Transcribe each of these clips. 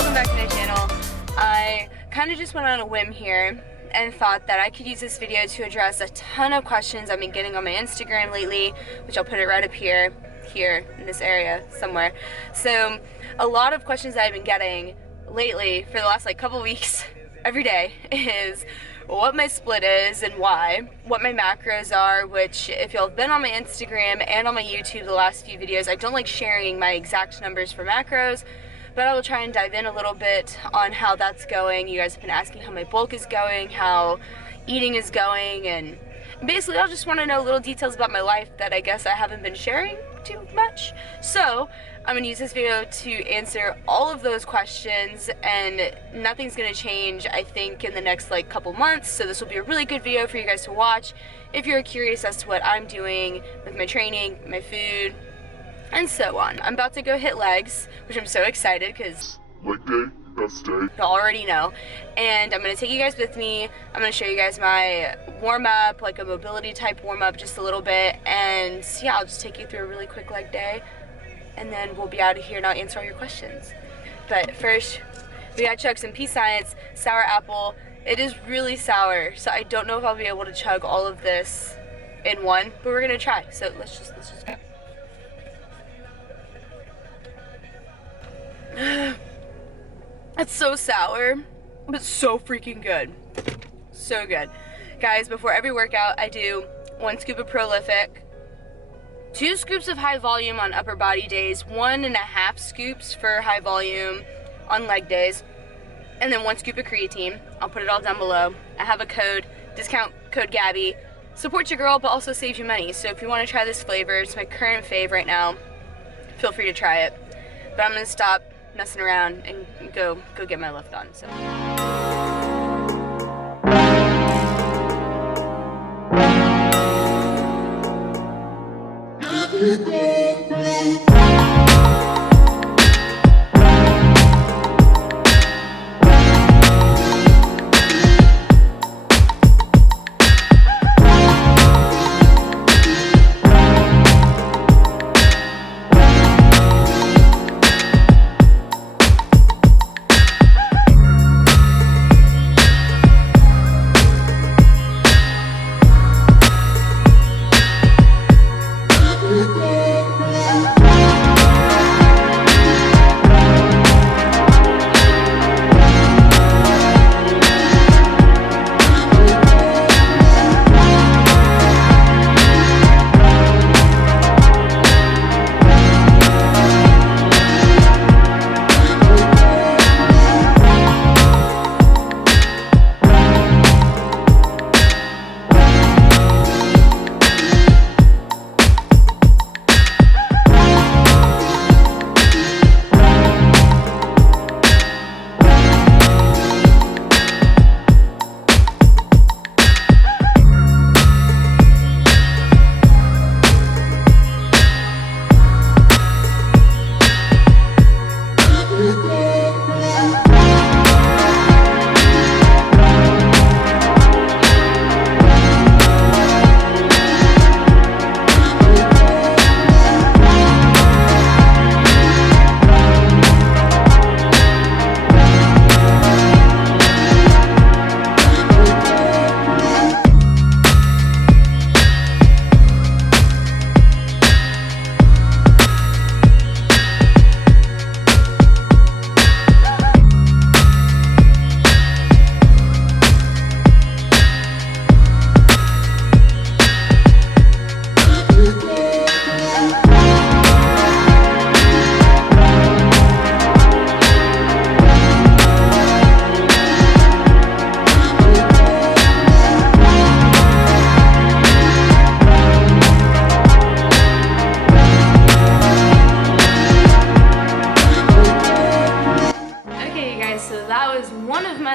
welcome back to my channel. I kind of just went on a whim here and thought that I could use this video to address a ton of questions I've been getting on my Instagram lately, which I'll put it right up here in this area somewhere. So a lot of questions that I've been getting lately for the last couple weeks every day is what my split is and why, what my macros are, which if y'all have been on my Instagram and on my YouTube the last few videos, I don't like sharing my exact numbers for macros, but I will try and dive in a little bit on how that's going. You guys have been asking how my bulk is going, how eating is going, and basically I just want to know little details about my life that I guess I haven't been sharing too much. So I'm going to use this video to answer all of those questions, and nothing's going to change I think in the next couple months, so this will be a really good video for you guys to watch if you're curious as to what I'm doing with my training, my food, and so on. I'm about to go hit legs, which I'm so excited because leg day, best day. you already know. And I'm going to take you guys with me. I'm going to show you guys my warm-up, like a mobility type warm-up just a little bit. And yeah, I'll just take you through a really quick leg day. And then we'll be out of here and I'll answer all your questions. But first, we got to chug some PEScience sour apple. It is really sour, so I don't know if I'll be able to chug all of this in one, but we're going to try. So let's just go. It's so sour, but so freaking good. So good. Guys, before every workout, I do 1 scoop of Prolific, 2 scoops of high volume on upper body days, 1.5 scoops for high volume on leg days, and then 1 scoop of creatine. I'll put it all down below. I have a code, discount code gabby. Supports your girl, but also saves you money. So if you want to try this flavor, it's my current fave right now, feel free to try it. But I'm going to stop messing around and go get my lift on. So.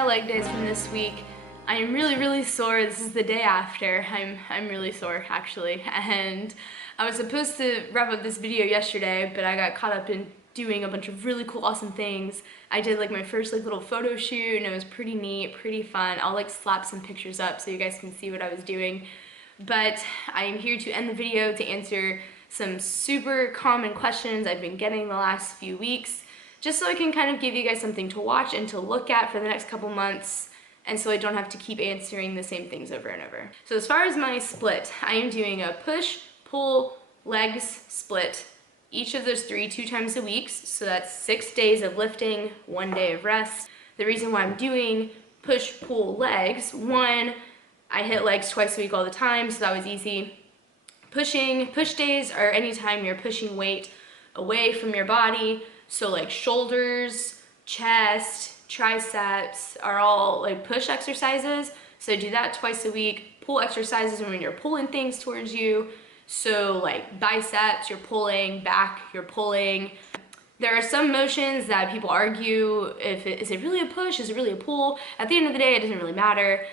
Leg days from this week. I am really sore. This is the day after. I'm really sore actually, and I was supposed to wrap up this video yesterday, but I got caught up in doing a bunch of really cool, awesome things. I did my first little photo shoot, and it was pretty neat, pretty fun. I'll slap some pictures up so you guys can see what I was doing. But I am here to end the video to answer some super common questions I've been getting the last few weeks. just so I can kind of give you guys something to watch and to look at for the next couple months, and so I don't have to keep answering the same things over and over. So as far as my split, I am doing a push, pull, legs split. Each of those 2 times a week, so that's 6 days of lifting, 1 day of rest. The reason why I'm doing push, pull, legs, one, I hit legs twice a week all the time, so that was easy. Push days are anytime you're pushing weight away from your body, so like shoulders, chest, triceps are all like push exercises, so do that twice a week. Pull exercises when you're pulling things towards you, so like biceps, you're pulling, back, you're pulling. There are some motions that people argue, is it really a push, is it really a pull? At the end of the day, it doesn't really matter.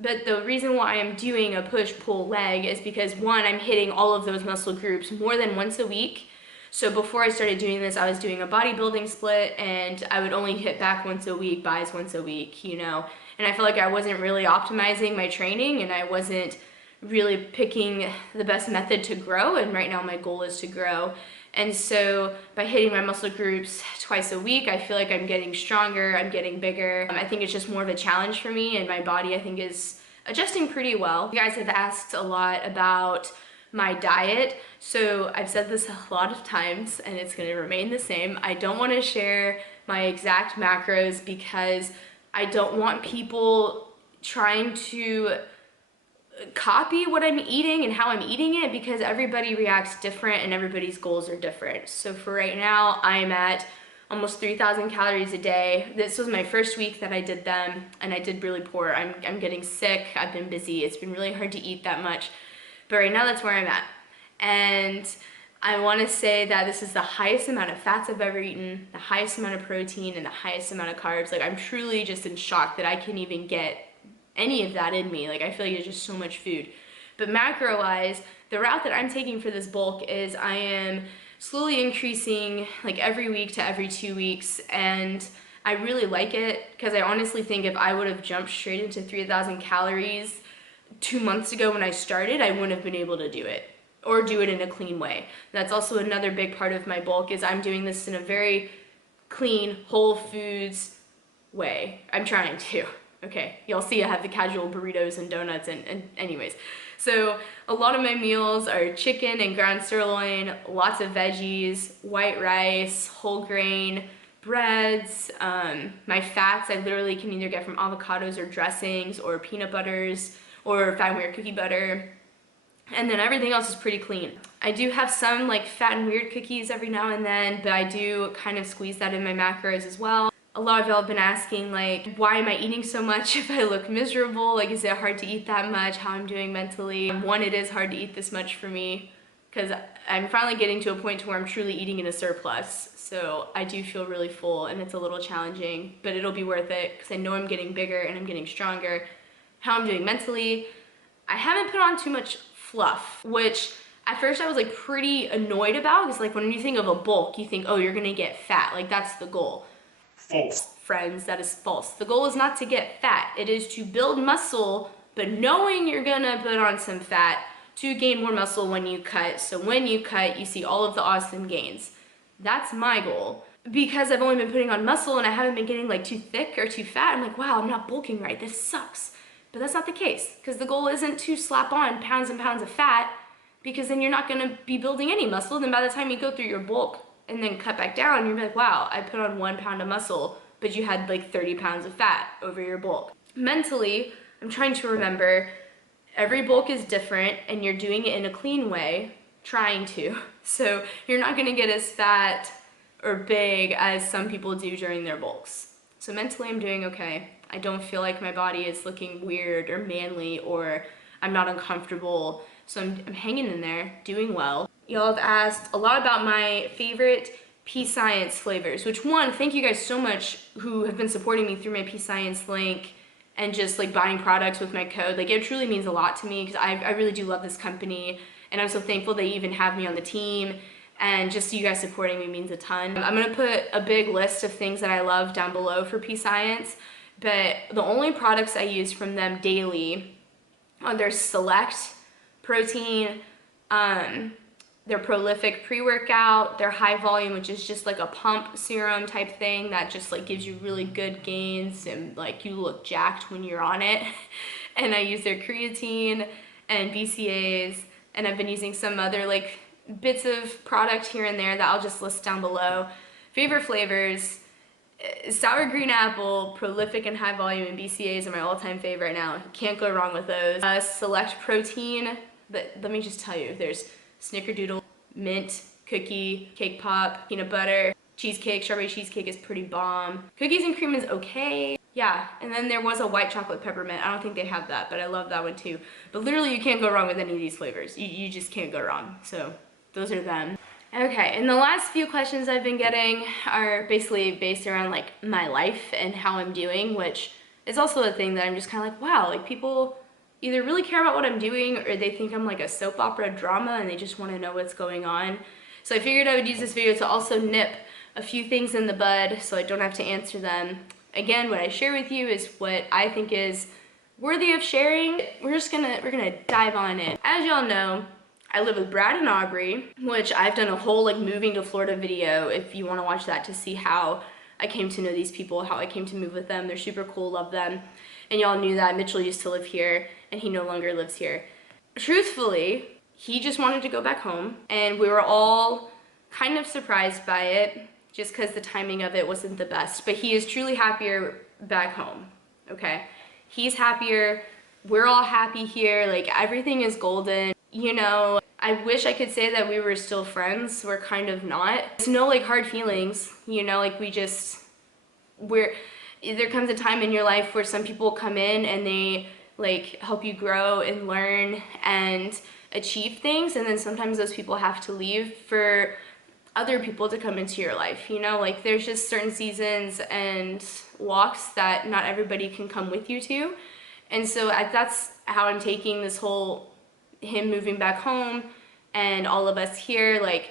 But the reason why I'm doing a push-pull leg is because, one, I'm hitting all of those muscle groups more than once a week. So before I started doing this, I was doing a bodybuilding split, and I would only hit back once a week, buys once a week, you know. And I feel like I wasn't really optimizing my training, and I wasn't really picking the best method to grow, and right now my goal is to grow. And so by hitting my muscle groups twice a week, I feel like I'm getting stronger, I'm getting bigger. I think it's just more of a challenge for me, and my body, I think, is adjusting pretty well. You guys have asked a lot about my diet, so I've said this a lot of times, and it's gonna remain the same. I don't wanna share my exact macros because I don't want people trying to copy what I'm eating and how I'm eating it, because everybody reacts different and everybody's goals are different. So for right now, I'm at almost 3,000 calories a day. This was my first week that I did them, and I did really poor. I'm getting sick, I've been busy, it's been really hard to eat that much, but right now that's where I'm at. And I wanna say that this is the highest amount of fats I've ever eaten, the highest amount of protein, and the highest amount of carbs. Like, I'm truly just in shock that I can even get any of that in me. Like, I feel like it's just so much food. But macro wise, the route that I'm taking for this bulk is I am slowly increasing like every week to every 2 weeks, and I really like it because I honestly think if I would have jumped straight into 3,000 calories 2 months ago when I started, I wouldn't have been able to do it, or do it in a clean way. That's also another big part of my bulk, is I'm doing this in a very clean, whole foods way. I'm trying to. Okay, y'all see I have the casual burritos and donuts and anyways. So a lot of my meals are chicken and ground sirloin, lots of veggies, white rice, whole grain, breads. My fats I literally can either get from avocados or dressings or peanut butters or fat and weird cookie butter. And then everything else is pretty clean. I do have some like fat and weird cookies every now and then, but I do kind of squeeze that in my macros as well. A lot of y'all have been asking, like, why am I eating so much if I look miserable? Like, is it hard to eat that much? How I'm doing mentally? One, it is hard to eat this much for me because I'm finally getting to a point to where I'm truly eating in a surplus. So I do feel really full, and it's a little challenging, but it'll be worth it because I know I'm getting bigger and I'm getting stronger. How I'm doing mentally, I haven't put on too much fluff, which at first I was like pretty annoyed about, because like when you think of a bulk, you think, oh, you're gonna get fat, like that's the goal. False. Friends, that is false. The goal is not to get fat. It is to build muscle, but knowing you're gonna put on some fat to gain more muscle when you cut. So when you cut, you see all of the awesome gains. That's my goal. Because I've only been putting on muscle and I haven't been getting like too thick or too fat, I'm like, wow, I'm not bulking right. This sucks. But that's not the case, because the goal isn't to slap on pounds and pounds of fat, because then you're not gonna be building any muscle. Then by the time you go through your bulk and then cut back down, you're like, wow, I put on 1 pound of muscle, but you had like 30 pounds of fat over your bulk. Mentally, I'm trying to remember, every bulk is different and you're doing it in a clean way, trying to. So you're not gonna get as fat or big as some people do during their bulks. So mentally I'm doing okay. I don't feel like my body is looking weird or manly, or I'm not uncomfortable. So I'm hanging in there, doing well. Y'all have asked a lot about my favorite PEScience flavors, which, one, thank you guys so much who have been supporting me through my PEScience link and just like buying products with my code. Like, it truly means a lot to me because I really do love this company, and I'm so thankful they even have me on the team, and just you guys supporting me means a ton. I'm gonna put a big list of things that I love down below for PEScience, but the only products I use from them daily are their Select protein, their prolific pre-workout, their high volume, which is just like a pump serum type thing that just like gives you really good gains and like you look jacked when you're on it. And I use their creatine and BCAAs, and I've been using some other like bits of product here and there that I'll just list down below. Favorite flavors: sour green apple, prolific and high volume, and BCAAs are my all-time favorite now. Can't go wrong with those. Select protein, but let me just tell you, there's snickerdoodle, mint, cookie, cake pop, peanut butter, cheesecake. Strawberry cheesecake is pretty bomb. Cookies and cream is okay. Yeah, and then there was a white chocolate peppermint. I don't think they have that, but I love that one too. But literally you can't go wrong with any of these flavors. You just can't go wrong. So those are them. Okay, and the last few questions I've been getting are basically based around like my life and how I'm doing, which is also a thing that I'm just kind of like, wow, like people either really care about what I'm doing or they think I'm like a soap opera drama and they just want to know what's going on. So I figured I would use this video to also nip a few things in the bud so I don't have to answer them. Again, what I share with you is what I think is worthy of sharing. We're gonna dive on in. As y'all know, I live with Brad and Aubrey, which I've done a whole like moving to Florida video if you want to watch that to see how I came to know these people, how I came to move with them. They're super cool, love them. And y'all knew that Mitchell used to live here and he no longer lives here. Truthfully, he just wanted to go back home and we were all kind of surprised by it just because the timing of it wasn't the best. But he is truly happier back home, okay? He's happier, we're all happy here, like everything is golden. You know, I wish I could say that we were still friends. We're kind of not. There's no like hard feelings, you know, like there comes a time in your life where some people come in and they like help you grow and learn and achieve things, and then sometimes those people have to leave for other people to come into your life, you know, like there's just certain seasons and walks that not everybody can come with you to. And so that's how I'm taking this whole him moving back home and all of us here. Like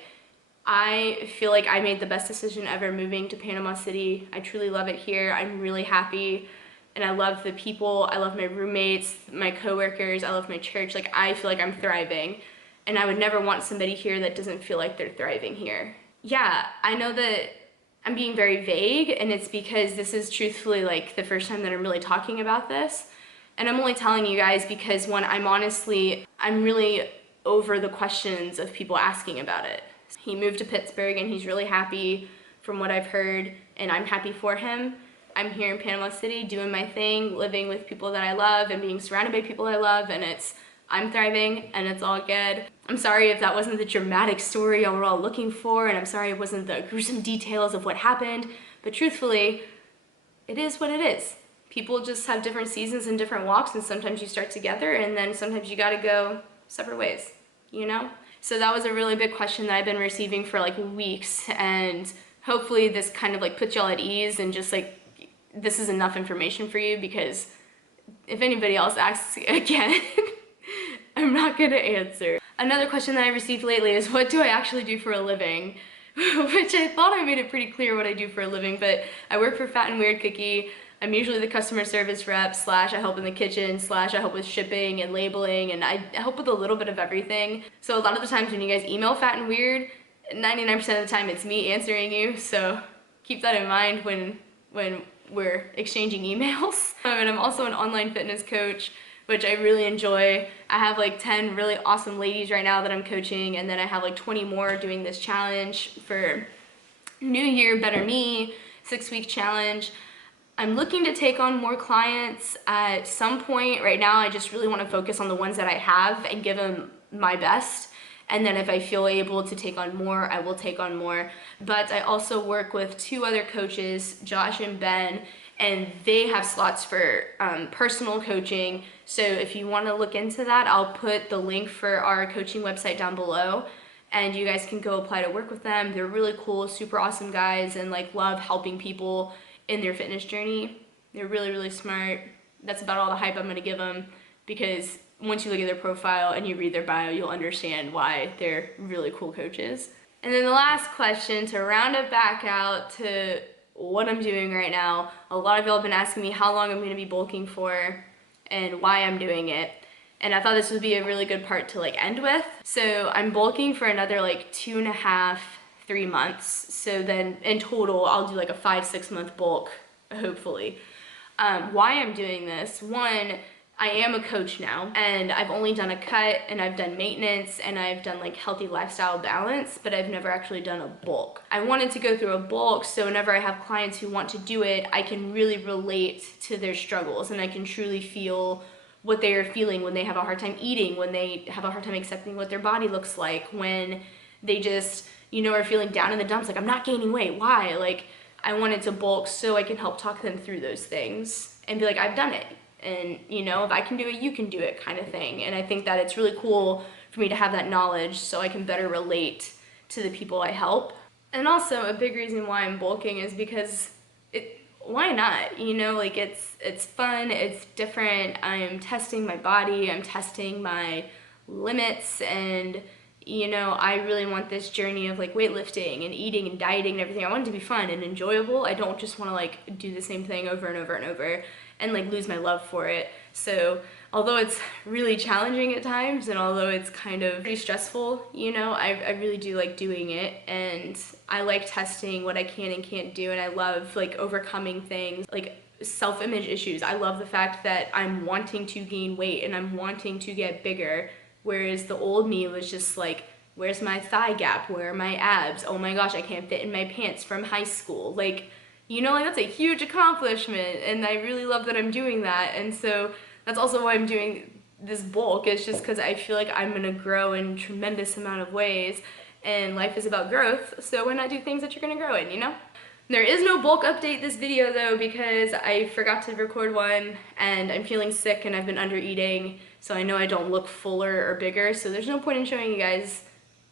I feel like I made the best decision ever moving to Panama City. I truly love it here. I'm really happy and I love the people. I love my roommates, my coworkers. I love my church. Like I feel like I'm thriving and I would never want somebody here that doesn't feel like they're thriving here. Yeah, I know that I'm being very vague and it's because this is truthfully like the first time that I'm really talking about this. And I'm only telling you guys because I'm really over the questions of people asking about it. He moved to Pittsburgh and he's really happy from what I've heard, and I'm happy for him. I'm here in Panama City doing my thing, living with people that I love and being surrounded by people I love, and I'm thriving and it's all good. I'm sorry if that wasn't the dramatic story y'all were all looking for, and I'm sorry it wasn't the gruesome details of what happened, but truthfully, it is what it is. People just have different seasons and different walks, and sometimes you start together and then sometimes you gotta go separate ways, you know? So that was a really big question that I've been receiving for like weeks, and hopefully this kind of like puts y'all at ease and just like, this is enough information for you, because if anybody else asks again, I'm not gonna answer. Another question that I received lately is, what do I actually do for a living? Which I thought I made it pretty clear what I do for a living, but I work for Fat and Weird Cookie. I'm usually the customer service rep / I help in the kitchen / I help with shipping and labeling, and I help with a little bit of everything. So a lot of the times when you guys email Fat and Weird, 99% of the time it's me answering you, so keep that in mind when we're exchanging emails. And I'm also an online fitness coach, which I really enjoy. I have like 10 really awesome ladies right now that I'm coaching, and then I have like 20 more doing this challenge for New Year, Better Me, 6-week challenge. I'm looking to take on more clients at some point. Right now, I just really want to focus on the ones that I have and give them my best. And then if I feel able to take on more, I will take on more. But I also work with 2 other coaches, Josh and Ben, and they have slots for personal coaching. So if you want to look into that, I'll put the link for our coaching website down below, and you guys can go apply to work with them. They're really cool, super awesome guys, and like love helping people in their fitness journey. They're really, really smart. That's about all the hype I'm gonna give them, because once you look at their profile and you read their bio, you'll understand why they're really cool coaches. And then the last question, to round it back out to what I'm doing right now, a lot of y'all have been asking me how long I'm gonna be bulking for and why I'm doing it. And I thought this would be a really good part to like end with. So I'm bulking for another like 2.5, 3 months. So then in total, I'll do like a 5-6 month bulk, hopefully. Why I'm doing this, one, I am a coach now, and I've only done a cut, and I've done maintenance, and I've done like healthy lifestyle balance, but I've never actually done a bulk. I wanted to go through a bulk, so whenever I have clients who want to do it, I can really relate to their struggles, and I can truly feel what they are feeling when they have a hard time eating, when they have a hard time accepting what their body looks like, when they just, you know, are feeling down in the dumps, like, I'm not gaining weight, why? Like, I wanted to bulk so I can help talk them through those things and be like, I've done it. And, you know, if I can do it, you can do it kind of thing. And I think that it's really cool for me to have that knowledge so I can better relate to the people I help. And also a big reason why I'm bulking is because why not? You know, like it's fun, it's different. I'm testing my body, I'm testing my limits, and you know, I really want this journey of like weightlifting and eating and dieting and everything. I want it to be fun and enjoyable. I don't just want to like do the same thing over and over and over and like lose my love for it. So although it's really challenging at times and although it's kind of pretty stressful, you know, I really do like doing it, and I like testing what I can and can't do, and I love like overcoming things like self-image issues. I love the fact that I'm wanting to gain weight and I'm wanting to get bigger, whereas the old me was just like, where's my thigh gap? Where are my abs? Oh my gosh, I can't fit in my pants from high school. Like, you know, like that's a huge accomplishment, and I really love that I'm doing that. And so that's also why I'm doing this bulk. It's just because I feel like I'm gonna grow in a tremendous amount of ways, and life is about growth, so why not do things that you're gonna grow in, you know? There is no bulk update this video though, because I forgot to record one, and I'm feeling sick and I've been under eating, so I know I don't look fuller or bigger, so there's no point in showing you guys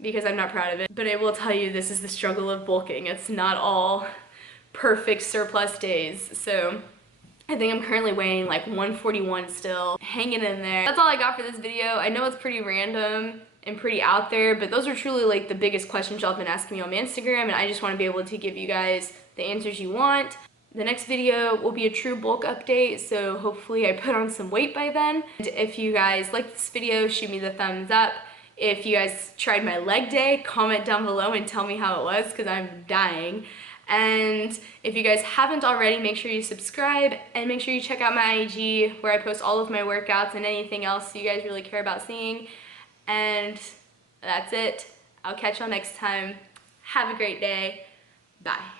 because I'm not proud of it. But I will tell you, this is the struggle of bulking. It's not all perfect surplus days. So I think I'm currently weighing like 141 still, hanging in there. That's all I got for this video. I know it's pretty random and pretty out there, but those are truly like the biggest questions y'all have been asking me on my Instagram, and I just want to be able to give you guys the answers you want. The next video will be a true bulk update, so hopefully I put on some weight by then. And if you guys like this video, shoot me the thumbs up. If you guys tried my leg day, comment down below and tell me how it was, because I'm dying. And if you guys haven't already, make sure you subscribe and make sure you check out my IG where I post all of my workouts and anything else you guys really care about seeing. And that's it. I'll catch y'all next time. Have a great day. Bye.